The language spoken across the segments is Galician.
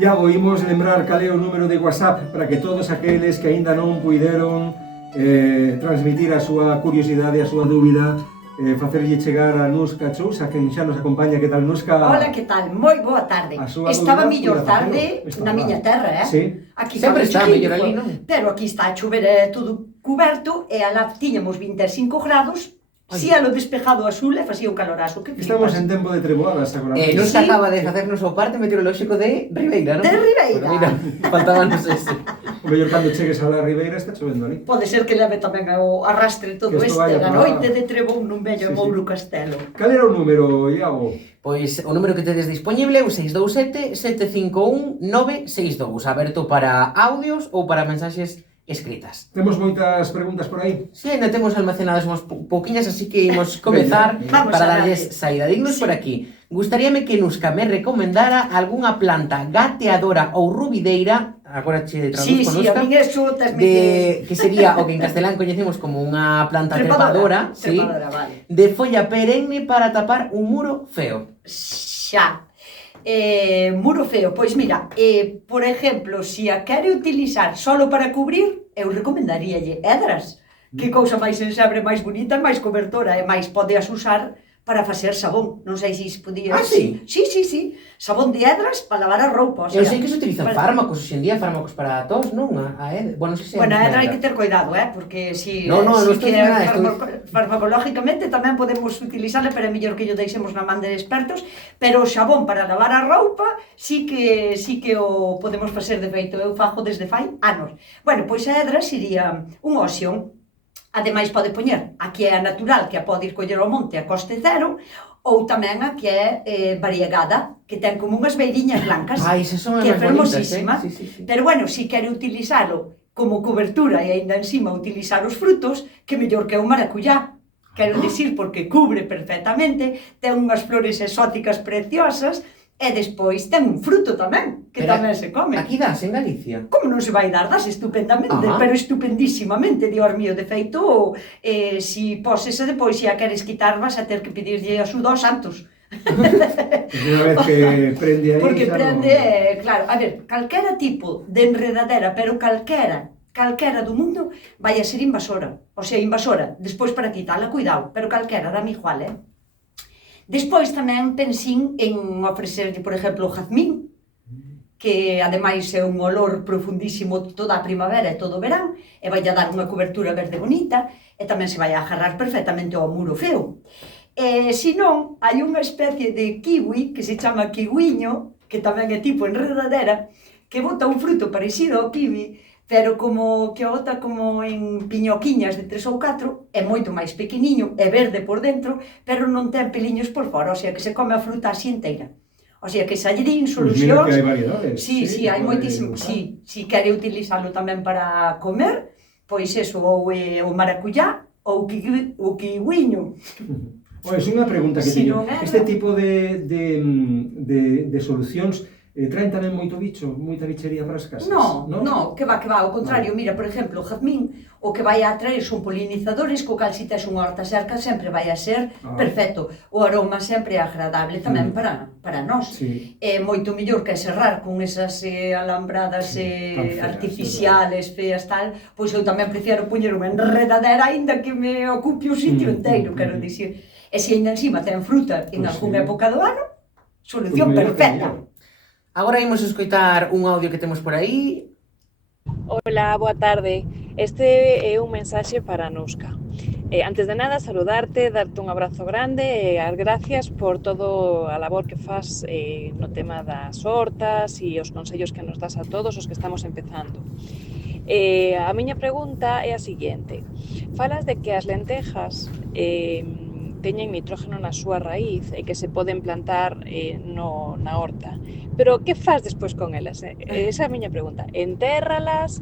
Iago, imos lembrar cal é o número de WhatsApp para que todos aqueles que aínda non puideron transmitir a súa curiosidade, a súa dúbida, facerlle chegar a Nuska Chous, a quen xa nos acompaña. Que tal, Nuska? Hola, que tal? Moi boa tarde. Estaba mellor tarde na miña terra, Sí. Aquí sempre está mellor ali, non? Pero aquí está a chover todo cuberto e alá tiñamos 25 grados. Si a lo despejado azul e facía un calorazo. Que Estamos en tempo de treboadas agora. Non se acaba de facernos o parte meteorolóxico de Ribeira, non? De Ribeira. Pues mira, faltábanos ese. O mellor cando chegues a la Ribeira está chovendo ali. Pode ser que leve tamén o arrastre todo Que isto vaya na para- noite de trebón nun vello Mouro Castelo. Cal era o número, Iago? Pois o número que tedes disponible é o 627-751-962, aberto para audios ou para mensaxes escritas. Temos moitas preguntas por aí. Si, ainda temos almacenadas unhas pouquiñas, así que imos comezar Vamos para a darlles darlle. saída. Dignos por aquí. Gustaríame que Nuska me recomendara algunha planta gateadora ou rubideira, agora che Sí, traduzco, sí, a Nuska, min eso transmite... que sería o que en castelán coñecemos como unha planta trepadora, sí, Trepadora, vale. de folla perenne para tapar un muro feo. Xa. Muro feo, pois mira, por exemplo, se a quere utilizar solo para cubrir, eu recomendaríalle Edras. Que cousa máis enxebre, máis bonita, máis cobertora e máis podeas usar para facer sabón. Non sei se podías... Ah, sí? Sí. Sabón de Edras para lavar a roupa. O sea, Eu sei que se utilizan para- fármacos hoxe en día, fármacos para tos, non? Bueno, non sei se Bueno, a mesma Edra hai era. que ter cuidado, porque si, No, non si estou que dicindo nada, farmacológicamente tamén podemos utilizarle, pero é mellor que yo deixemos na man de expertos, pero o xabón para lavar a roupa sí que o podemos facer de feito, eu fago desde fai anos. Bueno, pois a Edra sería un opción. Ademais pode poñer a que é a natural, que a pode ir coller ao monte a coste cero, ou tamén a que é variegada, que ten como unhas beiriñas blancas, Esas son as que é máis bonitas, fermosísima. Sí, sí, sí. Pero bueno, si quere utilizalo como cobertura e aínda encima utilizar os frutos, que mellor que un maracuyá. Quero dicir, porque cubre perfectamente, ten unhas flores exóticas preciosas, e despois ten un fruto tamén, que Pero tamén se come. Aquí das en Galicia. Como non se vai dar? Das estupendamente, pero estupendísimamente, Dios mío, de feito, si poses e depois se a queres quitar, vas a ter que pedirlle axuda aos santos. Unha vez que prende aí... Porque xa prende, non- claro, a ver, calquera tipo de enredadera, pero calquera do mundo vai a ser invasora. O sea, invasora, despois para quitala, cuidado, pero calquera, dame igual, Despois tamén pensín en ofrecerlle, por exemplo, o jazmín, que ademais é un olor profundísimo toda a primavera e todo o verán, e vai a dar unha cobertura verde bonita, e tamén se vai a agarrar perfectamente ao muro feo. Se non, hai unha especie de kiwi que se chama kiwiño, que tamén é tipo enredadera, que bota un fruto parecido ao kiwi, pero como que o bota como en piñoquiñas de 3 ou 4, é moito máis pequeniño, é verde por dentro, pero non ten peliños por fora, o sea que se come a fruta así inteira. O sea que xa lle din Pois mira que hai solucións. variedades. Sí, hai moitísimo. Sí, si quere utilizalo tamén para comer, pois eso, ou o maracuyá, ou o kiwiño. Pois unha pregunta que Si teño. non era- Este tipo de solucións traen tamén moito bicho, moita bichería para as casas? No, que va, ao contrario, mira, por exemplo, o jazmín, o que vai a atraer son polinizadores, co cal si tes unha horta cerca sempre vai a ser perfecto. O aroma sempre é agradable tamén para nós. Sí. É moito mellor que serrar con esas alambradas tan feas, artificiales, feas tal, pois eu tamén prefiero poñer unha enredadera aínda que me ocupe o sitio inteiro, quero dicir. E se aínda encima ten fruta en Pois algunha sí. época do ano, solución Pois mellor que perfecta. mellor. Agora imos escoitar un audio que temos por aí. Hola, boa tarde. Este é un mensaxe para Nuska. Antes de nada, saludarte, darte un abrazo grande e as gracias por todo a labor que faz no tema das hortas e os consellos que nos das a todos os que estamos empezando. A miña pregunta é a seguinte. Falas de que as lentejas teñen nitrógeno na súa raíz e que se poden plantar na horta. Pero que faz despois con elas? Esa é a miña pregunta. Entérralas,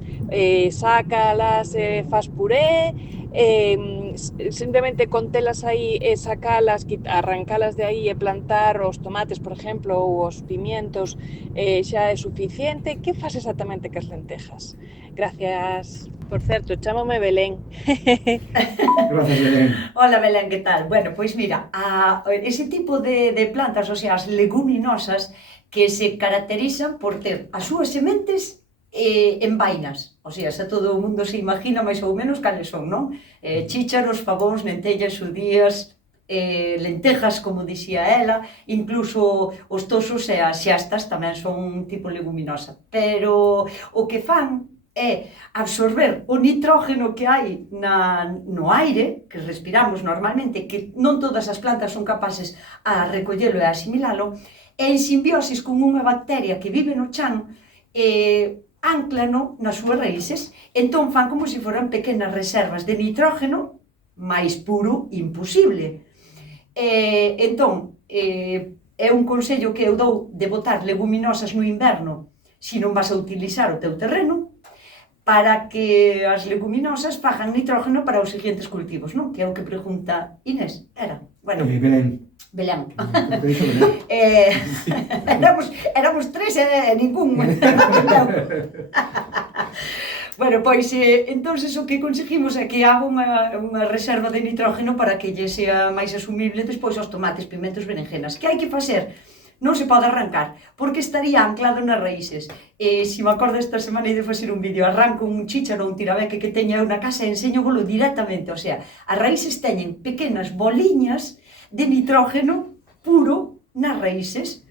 sácalas, faz puré, simplemente contelas aí e sacalas, arrancalas de aí e plantar os tomates, por exemplo, ou os pimientos, xa é suficiente? Que faz exactamente cas lentejas? Gracias. Por certo, chámome Belén. Gracias, Belén. Hola Belén, que tal? Bueno, pois mira, ese tipo de plantas, o sea, as leguminosas, que se caracterizan por ter as súas sementes en vainas, o sea, xa todo o mundo se imagina máis ou menos cales son, non? Chícharos, pavóns, lentellas, xudías, lentejas, como dixía ela, incluso os tosos e as xastas tamén son un tipo leguminosa, pero o que fan é absorber o nitrógeno que hai no aire, que respiramos normalmente, que non todas as plantas son capaces a recollelo e a asimilalo, e en simbiosis con unha bacteria que vive no chan, anclano nas súas raíces, entón fan como se foran pequenas reservas de nitrógeno máis puro imposible. Entón, é un consello que eu dou de botar leguminosas no inverno se non vas a utilizar o teu terreno, para que as leguminosas fagan nitrógeno para os seguintes cultivos, non? Que é o que pregunta Inés, era? Bueno, Belén. Belén. Te dixo Belén. Éramos tres e ningún. Bueno, pois, entonces o que conseguimos é que haga unha reserva de nitrógeno para que lle sea máis asumible despois aos tomates, pimentos, berenjenas. Que hai que facer? Non se pode arrancar, porque estaría anclado nas raíces. Se me acordo esta semana de facer un vídeo, arranco un chícharo ou un tirabeque que teña na casa e enseño-volo directamente, o sea, as raíces teñen pequenas boliñas de nitrógeno puro nas raíces.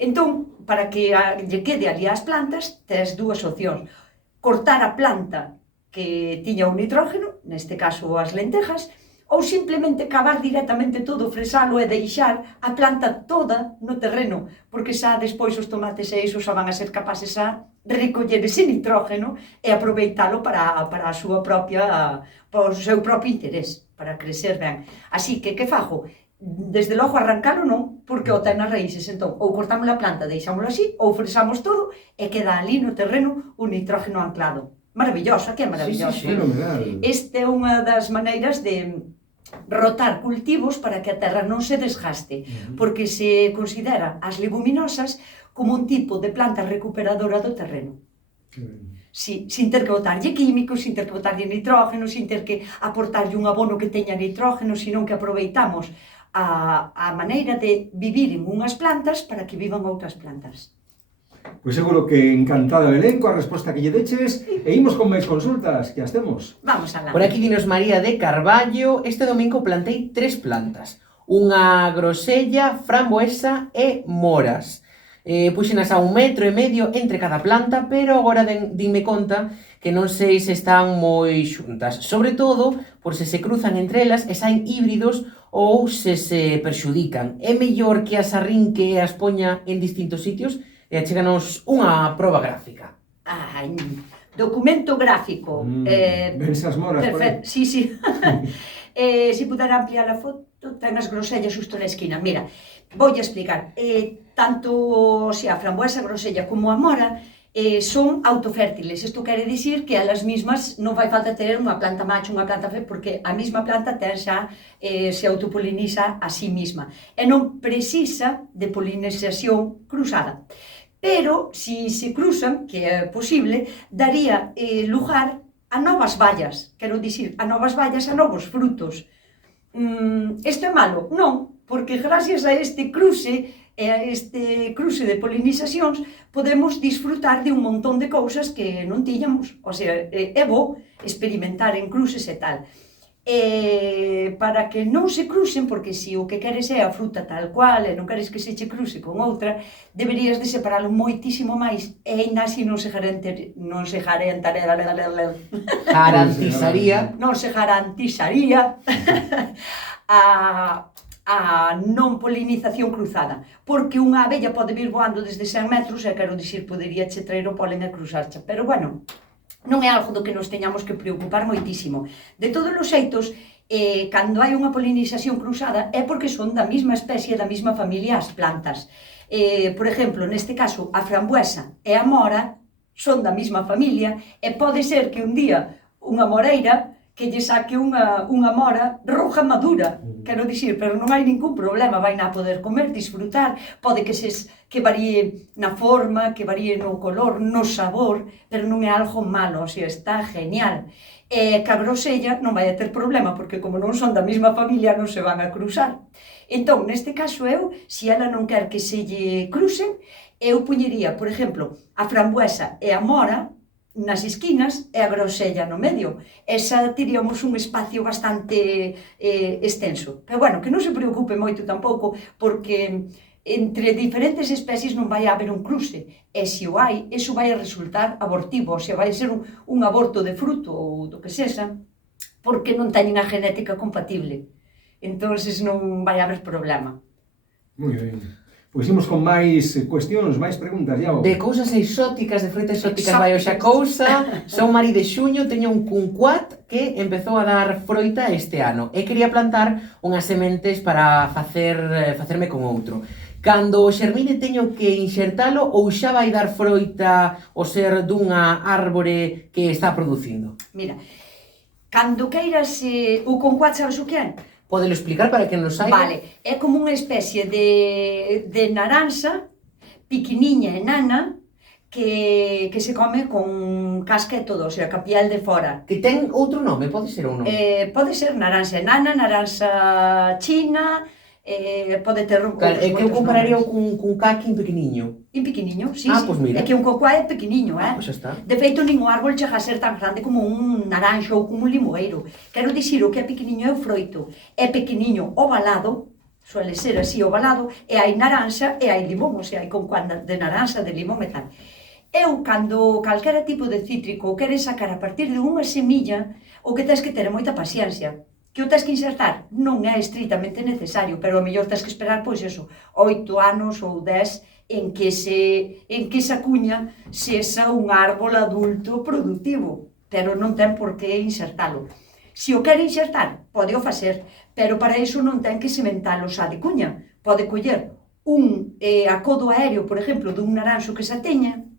Entón, para que lle quede ali as plantas, tes dúas opcións. Cortar a planta que tiña un nitrógeno, neste caso as lentejas, ou simplemente cavar directamente todo, fresalo e deixar a planta toda no terreno, porque xa despois os tomates e iso xa van a ser capaces a recoller ese nitrógeno e aproveitalo para a súa propia, para o seu propio interés, para crecer ben. Así que fago? Desde logo arrancalo non, porque o ten nas raíces, entón, ou cortamos a planta, deixámoslo así, ou fresamos todo e queda ali no terreno un nitrógeno anclado. Maravilloso, que é maravilloso. Sí. Esta é unha das maneiras de rotar cultivos para que a terra non se desgaste, porque se considera as leguminosas como un tipo de planta recuperadora do terreno. Sin ter que botarlle químicos, sin ter que botarlle nitrógeno, sin ter que aportarlle un abono que teña nitrógeno, sino que aproveitamos a maneira de vivir en unhas plantas para que vivan outras plantas. Pois seguro que encantada Belén coa resposta que lle deches e imos con máis consultas, que as temos. Vamos alá. Por aquí dinos María de Carballo, este domingo plantei 3 plantas, unha grosella, framboesa e moras. Puxenas a 1,5 metros entre cada planta, pero agora dime conta que non sei se están moi xuntas, sobre todo por se cruzan entre elas e saen híbridos ou se perxudican. É mellor que as arrinque e as poña en distintos sitios e achéganos unha proba gráfica. Ai, documento gráfico. Vense as moras, perfecto, sí. Se pudera ampliar a foto, ten as grosellas xusto na esquina. Mira, voulle explicar. Tanto a framboesa, grosella como a mora son autofértiles. Isto quere dicir que elas mismas non fai falta ter unha planta macho, unha planta fe, porque a mesma planta ten xa se autopoliniza a sí misma e non precisa de polinización cruzada. Pero, se se cruzan, que é posible, daría lugar a novas vallas, quero dicir, a novas vallas, a novos frutos. Isto é malo? Non, porque gracias a este cruce de polinizacións podemos disfrutar de un montón de cousas que non tiñamos. O sea, é bo experimentar en cruces e tal. Para que non se crucen, porque se o que queres é a fruta tal cual e non queres que se che cruce con outra, deberías de separalo moitísimo máis e ainda así non se garantizaría a non polinización cruzada, porque unha abella pode vir voando desde 100 metros e quero dicir, podería che traer o polen e cruzarcha, pero bueno, non é algo do que nos teñamos que preocupar moitísimo. De todos os xeitos, cando hai unha polinización cruzada é porque son da mesma especie, da mesma familia as plantas. Por exemplo, neste caso, a framboesa e a mora son da mesma familia e pode ser que un día unha moreira que lle saque unha mora roja madura, quero dicir, pero non hai ningún problema, vai na poder comer, disfrutar, pode que varíe na forma, que varíe no color, no sabor, pero non é algo malo, o sea, está genial. E que a grosella non vai a ter problema, porque como non son da mesma familia non se van a cruzar. Entón, neste caso eu, se ela non quer que se lle crucen, eu puñería, por exemplo, a frambuesa e a mora nas esquinas e a grosella no medio. Esa teríamos un espacio bastante extenso. Pero bueno, que non se preocupe moito tampouco, porque entre diferentes especies non vai haber un cruce, e se o hai, eso vai a resultar abortivo, ou se vai ser un aborto de fruto ou do que sexa, porque non teñen a genética compatible. Entonces non vai haber problema. Moi ben. Pois imos con máis cuestións, máis preguntas, Iago. De cousas exóticas, de frutas exóticas vai hoxe a cousa. Son Mari de Xuño, teño un cuncuat que empezou a dar froita este ano e quería plantar unhas sementes para facerme con outro. Cando xermine teño que inxertalo ou xa vai dar froita o ser dunha árbore que está producindo? Mira, cando queiras o concuat, sabes o que é? Podelo explicar para que non saiba? Vale, é como unha especie de naranxa piquiniña e nana que se come con casca e todo, o sea, ca piel de fora. Que ten outro nome, pode ser un nome? Pode ser naranxa enana, naranxa china, pode ter Claro, é que eu compararía cun caqui pequeniño. E pequeniño, sí, Ah, sí. pois mira. É que un cocoa é pequeniño, Pois xa está. De feito, ningún árbol chega a ser tan grande como un naranxo ou como un limoeiro. Quero dicir, o que é pequeniño é o froito. É pequeniño ovalado, suele ser así ovalado, e hai naranxa e hai limón, ou sea, hai concoa de naranxa, de limón e tal. Eu, cando calquera tipo de cítrico queres sacar a partir de unha semilla, o que tens que ter é moita paciencia. Que o tens que insertar? Non é estritamente necesario, pero ao mellor tens que esperar, pois eso, 8 anos ou 10 en que esa cuña sexa un árbol adulto productivo, pero non ten por que insertalo. Se o quere insertar, pode o facer, pero para iso non ten que sementalo xa de cuña. Pode coller un acodo aéreo, por exemplo, dun naranxo que xa teña,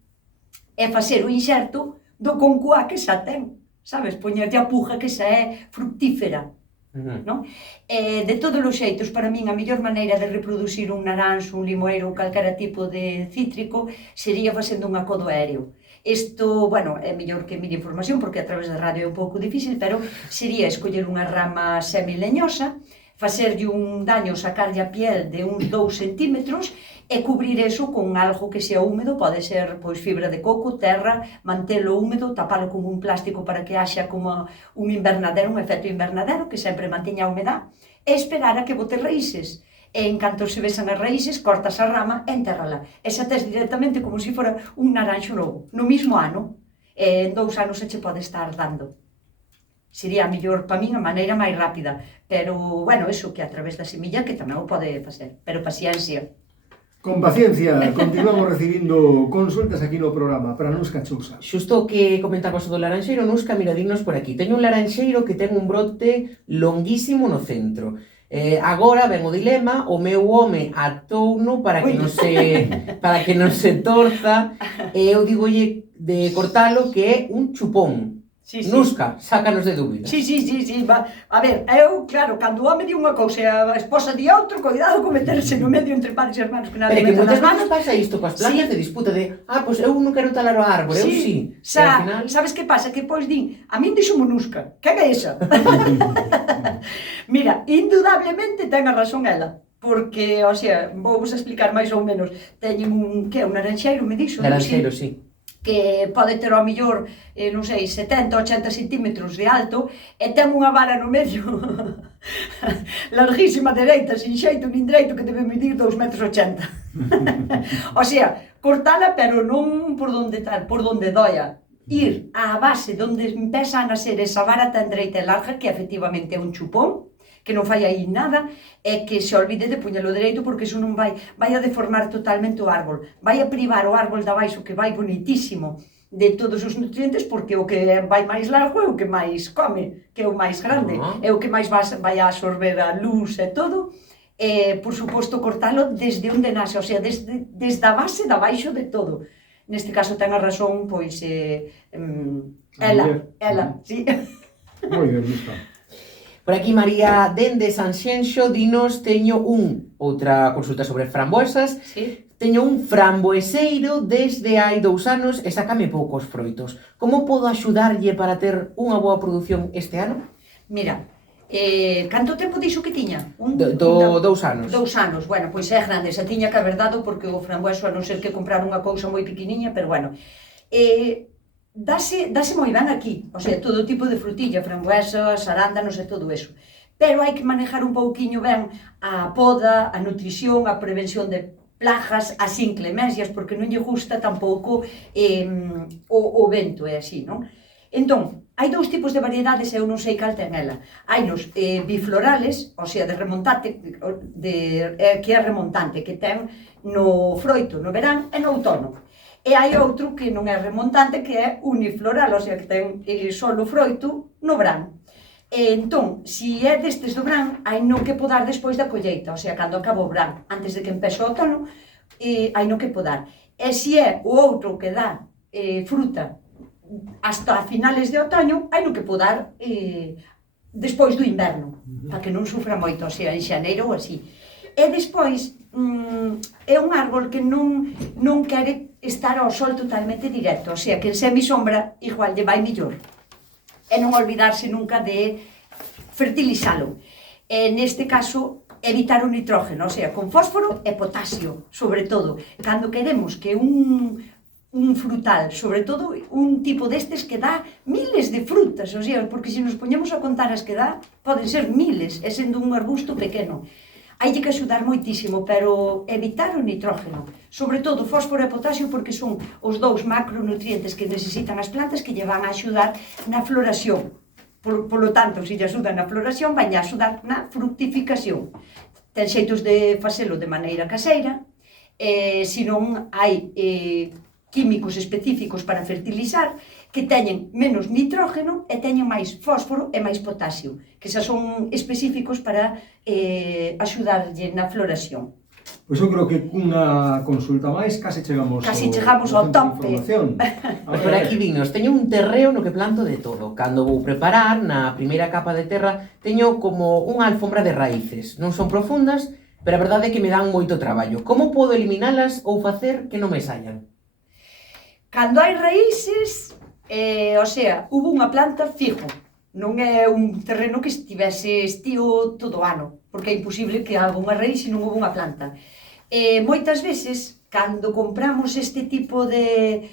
e facer o inxerto do concoa que xa ten, sabes? Poñerte a puja que xa é fructífera. Non? De todos os xeitos, para min a mellor maneira de reproducir un naranxo, un limoeiro ou calquera tipo de cítrico sería facendo un acodo aéreo. Isto, bueno, é mellor que mire información porque a través da radio é un pouco difícil, pero sería escoller unha rama semileñosa, facerlle un daño, sacarlle a piel de uns 2 centímetros e cubrir eso con algo que sea húmedo, pode ser pois fibra de coco, terra, mantelo húmedo, tapalo con un plástico para que haxa como un invernadero, un efecto invernadero que sempre manteña a humedad, e esperar a que bote raíces. E en canto se besan as raíces, cortas a rama e entérrala. E xa tes directamente como se fora un naranxo novo, no mismo ano, e en 2 anos se che pode estar dando. Sería a mellor, para min, a maneira máis rápida, pero, bueno, eso que a través da semilla que tamén o pode facer, pero paciencia. Con paciencia, continuamos recibindo consultas aquí no programa para Nusca Chousa. Xusto que comentabas o do laranxeiro, Nusca, mira, dignos por aquí. Teño un laranxeiro que ten un brote longuísimo no centro. Agora ven o dilema, o meu home atouno para que non se torza, e eu digolle de cortalo que é un chupón. Sí, sí. Nusca, sácanos de dúbida. Sí. A ver, eu, claro, cando o home di unha cousa e a esposa di outra, cuidado con meterse no medio entre padres e hermanos, que nada Pero que metan moitas as manos. veces pasa isto coas plantas de disputa de pois eu non quero talar o árbore, eu sí. Xa, Final... sabes que pasa? Que pois din, a min dixo Nusca, quen é esa? Mira, indudablemente ten a razón ela, porque, o sea, vou vos explicar máis ou menos, teñen un naranxeiro, me dixo? Laranxeiro, sí. Que pode ter ao millor, non sei, 70, 80 centímetros de alto e ten unha vara no medio larguísima dereita, sin xeito nin dereito, que debe medir 2,80 metros. O sea, cortala, pero non por donde tal, por donde doia. Ir á base donde empeza a nacer esa vara tan dereita e larga, que efectivamente é un chupón, que non fai aí nada, e que se olvide de puñelo dereito, porque iso non vai a deformar totalmente o árbol, vai a privar o árbol da baixo, que vai bonitísimo, de todos os nutrientes, porque o que vai máis largo é o que máis come, que é o máis grande, é o que máis vai a absorber a luz e todo, e, por suposto, cortalo desde onde nace, o sea, desde a base da baixo de todo. Neste caso ten a razón, pois, ela, sí. Moi ben, Nusca. Por aquí María dende Sanxenxo dinos teño outra consulta sobre frambuesas. Sí. Teño un framboeseiro desde hai 2 anos e sácame poucos froitos. Como podo axudarlle para ter unha boa produción este ano? Mira, canto tempo dixo que tiña? 2 anos. 2 anos, bueno, pois é grande, xa tiña que haber dado porque o framboeso a non ser que comprar unha cousa moi pequeniña, pero bueno. Dase moi ben aquí, o sea, todo tipo de frutilla, framboesas, arándanos e todo eso. Pero hai que manejar un pouquiño ben a poda, a nutrición, a prevención de plagas, as inclemencias, porque non lle gusta tampouco o vento, é así, non? Entón, hai 2 tipos de variedades e eu non sei cal ten ela. Hai nos biflorales, o sea, de remontante, que é remontante, que ten no froito, no verán e no outono. E hai outro que non é remontante, que é unifloral, o sea, que ten só o froito no verán. Entón, se é destes do verán, hai no que podar despois da colleita, o sea, cando acaba o verán, antes de que empece o outono, hai no que podar. E se é o outro que dá fruta hasta finales de outono, hai no que podar despois do inverno, para que non sufra moito, o sea, en xaneiro ou así. E despois, é un árbol que non quere estar ao sol totalmente directo, o sea, que en semisombra igual lle vai millor. E non olvidarse nunca de fertilizalo. E neste caso, evitar o nitrógeno, o sea, con fósforo e potasio, sobre todo. Cando queremos que un frutal, sobre todo un tipo destes que dá miles de frutas, o sea, porque se nos poñemos a contar as que dá, poden ser miles, e sendo un arbusto pequeno. Hai que axudar moitísimo, pero evitar o nitrógeno, sobre todo fósforo e potasio, porque son os 2 macronutrientes que necesitan as plantas que lle van a axudar na floración. Polo tanto, se lle axudan na floración, vai a axudar na fructificación. Ten xeitos de facelo de maneira caseira, se non hai químicos específicos para fertilizar, que teñen menos nitrógeno e teñen máis fósforo e máis potasio, que xa son específicos para axudarlle na floración. Pois eu creo que cunha consulta máis case chegamos ao tope. Por aquí dinos, teño un terreo no que planto de todo. Cando vou preparar, na primeira capa de terra, teño como unha alfombra de raíces. Non son profundas, pero a verdade é que me dan moito traballo. Como podo eliminalas ou facer que non me saian? Cando hai raíces, o sea, hubo unha planta fijo, non é un terreno que estivese estío todo o ano, porque é imposible que haga unha raíz se non hubo unha planta. Moitas veces, cando compramos este tipo de,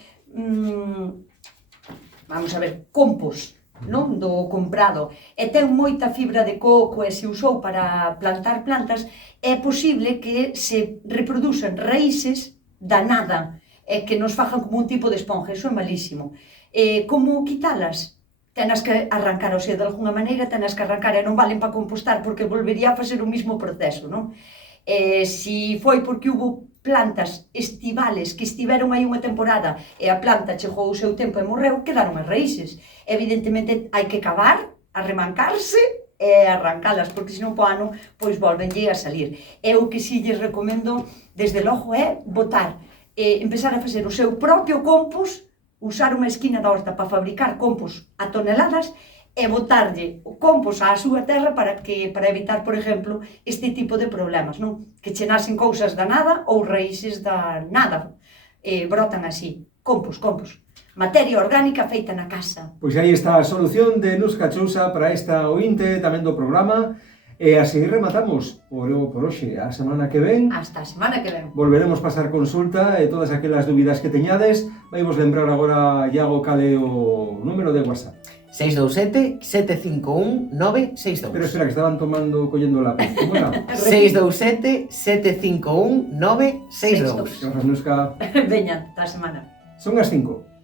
vamos a ver, compost, non, do comprado, e ten moita fibra de coco e se usou para plantar plantas, é posible que se reproducen raíces da nada, e que nos fajan como un tipo de esponja, iso é malísimo. Como quitalas? Tenas que arrancar, ou sea, de alguna maneira tenas que arrancar, e non valen para compostar, porque volvería a facer o mismo proceso, non? Se foi porque hubo plantas estivales que estiveron aí unha temporada e a planta chegou o seu tempo e morreu, quedaron as raíces. Evidentemente hai que cavar, arremancarse e arrancalas, porque senón po ano, pois volvenlle a salir. E o que si lles recomendo, desde logo, é botar, empezar a facer o seu propio compost, usar unha esquina da horta para fabricar compost a toneladas e botarlle o compost á súa terra para evitar, por exemplo, este tipo de problemas, non? Que che nacen cousas da nada ou raíces da nada, brotan así. Compost. Materia orgánica feita na casa. Pois aí está a solución de Nuska Chousa para esta ointe tamén do programa. E así rematamos por hoxe. A semana que ven hasta a semana que ven volveremos pasar consulta e todas aquelas dúbidas que teñades. Vaimos lembrar agora, Iago, cale o número de WhatsApp. 627-751-962. Pero espera, que estaban collendo lápiz. Como era? 627-751-962. Grazas, Nuska. Veña, ata a semana. Son as 5.